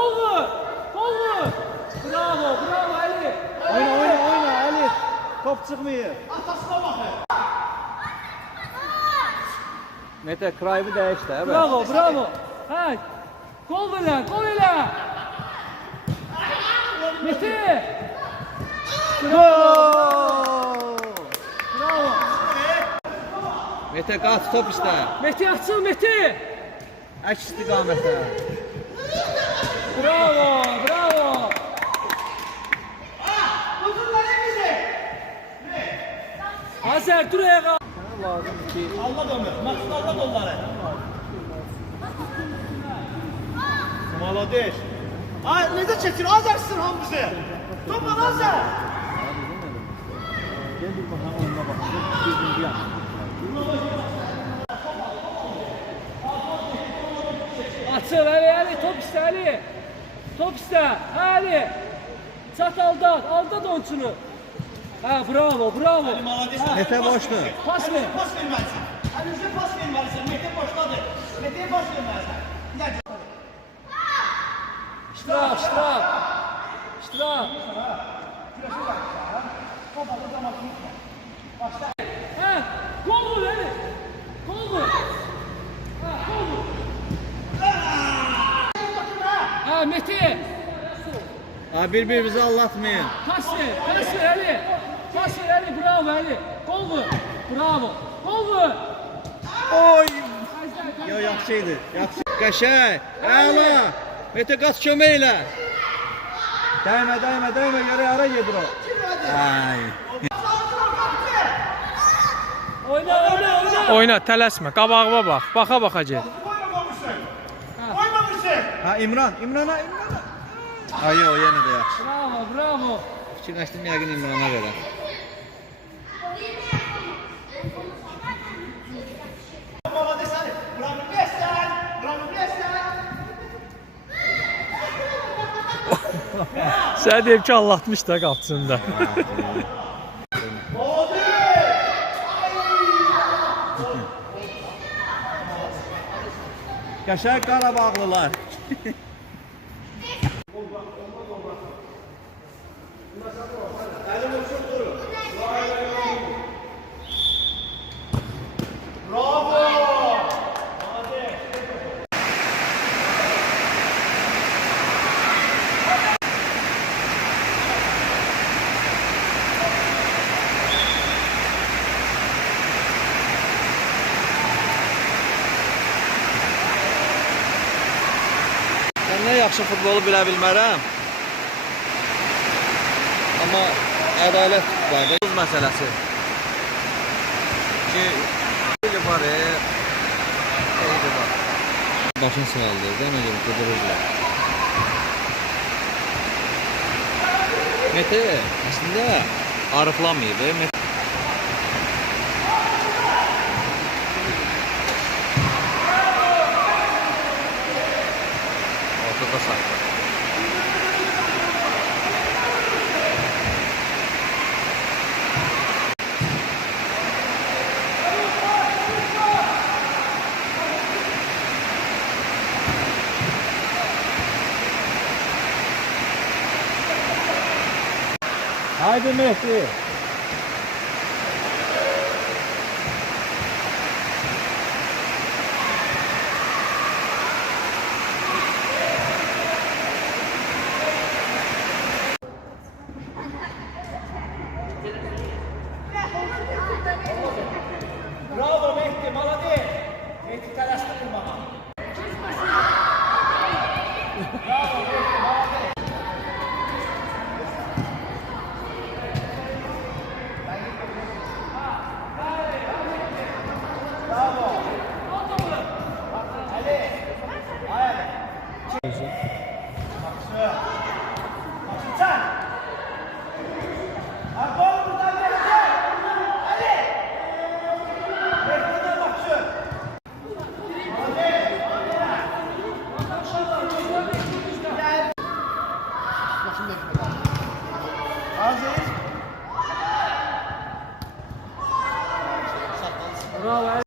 Gol vur. Gol vur. Bravo. Bravo Ali. Oyna Ali. Top çıkmıyor. Atasına bakın. Mete Kray'ı değişti. Evet. Bravo. Bravo. Ha. Gol ver lan. Gol elə. Mete. Gol! Bravo. Mete kaç top işte. Mete açıl Mete. Əks istiqamətə. Bravo. Bravo. Azer dur ayağa. Lazım ki Allah ömür. Maksud Allah onları. Malades. Ay necə çəkir? Azarsın hamısı. Topa Azar. gel bir bakalım oyuna bakalım. Birinci yan. Açıl Ali. Top iste Ali. Top iste. Ali. Çat aldat. Aldat onçunu. Ha bravo. Bravo. Malades. Mete boştu. Pas ver. Pas verməlisən. Hadi üzə pas verməlisən. Mete boşdadır. Mete'ye pas verməlisən. Bir dakika. İştirak. Ha, gol vur Ali. Gol vur. Ha, gol vur. Ha Mete. Ha birbirimizi anlatmayın. Pas ver Ali. Pas ver Ali. Bravo Ali. Gol vur. Bravo. Gol vur. Oy! Ya yaxşıydı. Yaxşı. Qəşəng. Əla. Mete qaç kömək elə. Dəymə, görə ara gedir o. Ay. Oyna. Oyna, tələsmə. Qabağıma bax. Baxa get. Koymamışsın. Ha İmrana. Ay o yenə də yaxşı. Bravo. Fikirləşdim yəqin İmrana verər. Malades hadi. Bravo Besler. Sənə deyim ki, anlatmış da qapısında. Qəşəng Qarabağlılar. Mən nə yaxşı futbolu bilə bilmərəm. Amma ədalət var da bu məsələsi. Ki var var. Başın sağaldı, değil mi? Qıdırırlar. Mete əslində arıqlamayıb. Ortada saydı. Haydi Mehdi. Bravo Mehdi. Malades. Mehdi telaştırın bana.